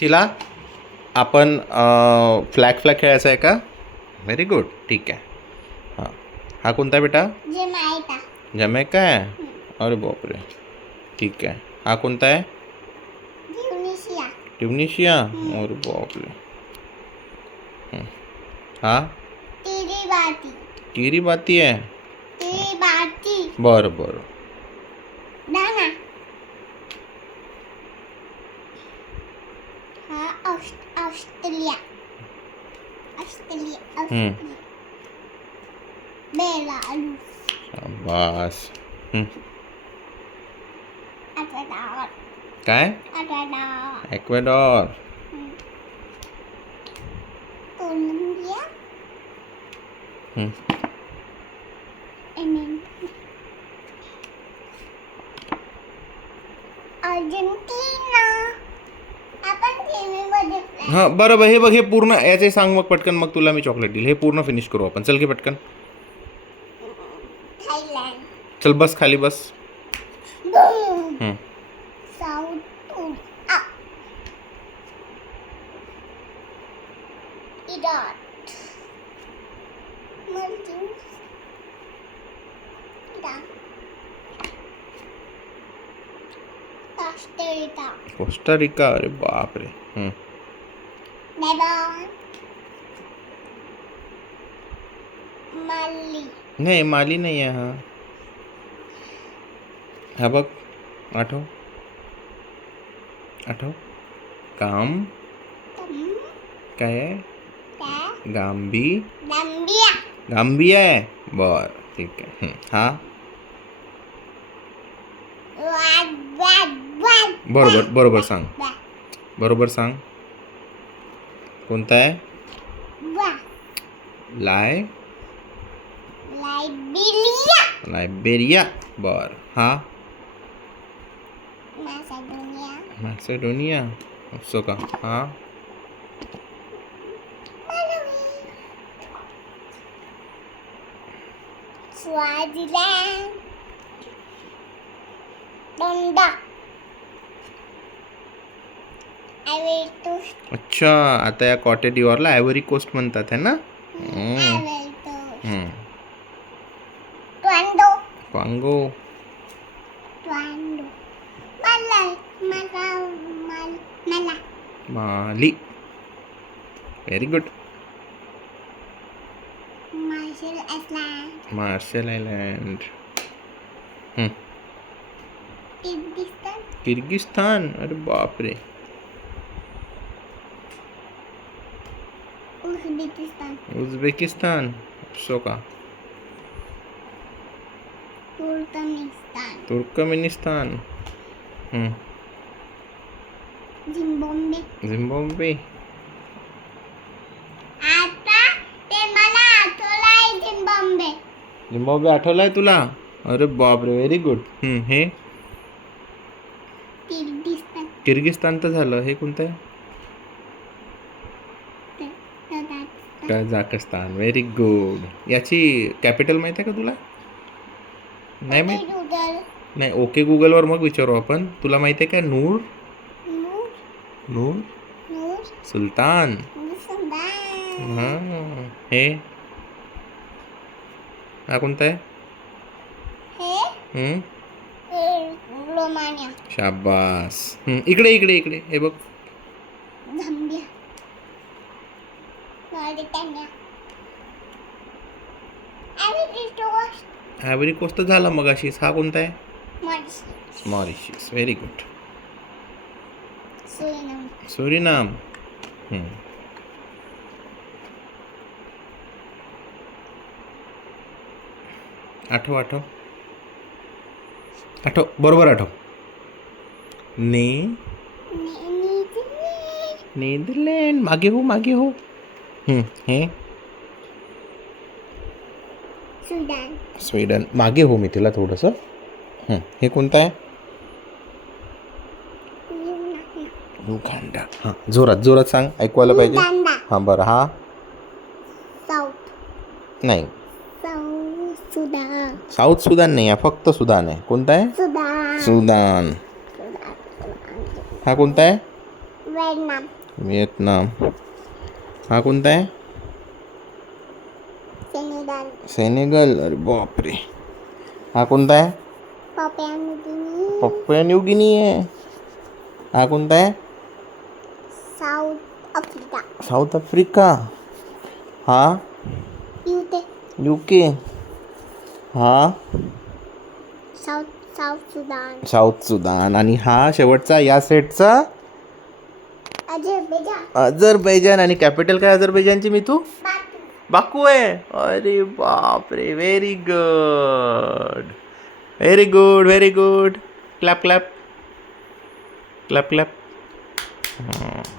हिला आपण फ्लॅग खेळायचा आहे का? व्हेरी गुड, ठीक आहे. हां, हा कोणता बेटा? जमैका आहे. अरे बापरे, ठीक आहे. हा कोणता आहे? ट्युनिशिया. अरे बापरे. हा किरीबाती आहे. बरं बरं. ऑस्ट्रेलिया. बेलारूस. शाबास. इक्वेडॉर. काय? इक्वेडॉर. कोलंबिया. अर्जेंटिना. आपण टीव्हीमध्ये हां बरोबर. हे बघ, हे पूर्ण याचे सांग मग पटकन, मग तुला मी चॉकलेट देईल. हे पूर्ण फिनिश करू आपण. चल की पटकन. थायलंड. चल बस खाली बस. South Korea. Iran. Maldives. Iran. Costa Rica. अरे बापरे. नेदरलँड. माली. नाही, माली नाही आहे हा. हा बघ, आठव काम काय आहे? गांबिया आहे. बर, ठीक आहे. हा बरोबर सांग. कोणता आहे? लायबेरिया. बर. हा मॅसेडोनिया. असं का? हा स्वाझीलँड. अच्छा, आता या कॉटे डिव्हॉरला आयव्हरी कोस्ट म्हणतात है ना? Congo. Mali. Very good. Marshall Island. Kyrgyzstan. अरे बापरे. उझबेकिस्तान. सो का? तुर्कमेनिस्तान. झिम्बाब्वे. झिम्बाब्वे आठवलाय तुला? अरे बापरे, व्हेरी गुड. हे किर्गिस्तान तर झालं. हे कोणतं आहे? कझाकस्तान. Very good. याची कॅपिटल माहिती आहे का तुला? नाही माहिती. नाही, ओके गुगलवर मग विचारू आपण. तुला माहिती आहे का? नूर सुलतान. हे हा कोणता आहे? रोमानिया. शाबास. इकडे हे बघ. झांबिया. मॉरिटानिया. आयव्हरी कोस्ट झाला मग अशीच. हा कोणता आहे? मॉरिशस. Very good. सुरिनाम. आठव बरोबर आठव. नेदरलँड. मागे हो. हे स्वीडन. मागे हो मी तिला थोडंसं. हे कोणतं आहे? युगांडा. हां, जोरात सांग, ऐकवायला पाहिजे. हां बरं. हा नाही, साऊथ सुदान नाही आहे, फक्त सुदान आहे. कोणता आहे? सुदान. हा कोणता आहे? व्हिएतनाम. व्हिएतनाम. हा कोणता आहे? सेनेगाल. सेनेगल. अरे बापरे. हा कोणता आहे? पपिया न्यू गिनी. पप्पुआ न्यू गिनी आहे. हा कोणता आहे? South Africa. South Africa. हा युके. UK. हा साऊथ सुदान. साऊथ सुदान. आणि हा शेवटचा या सेटचा अझरबैजान. अझरबैजान. आणि कॅपिटल काय अझरबैजानची मी तू? बाकू. बाकू आहे. अरे बापरे. Very good, very good, very good. Clap clap clap clap.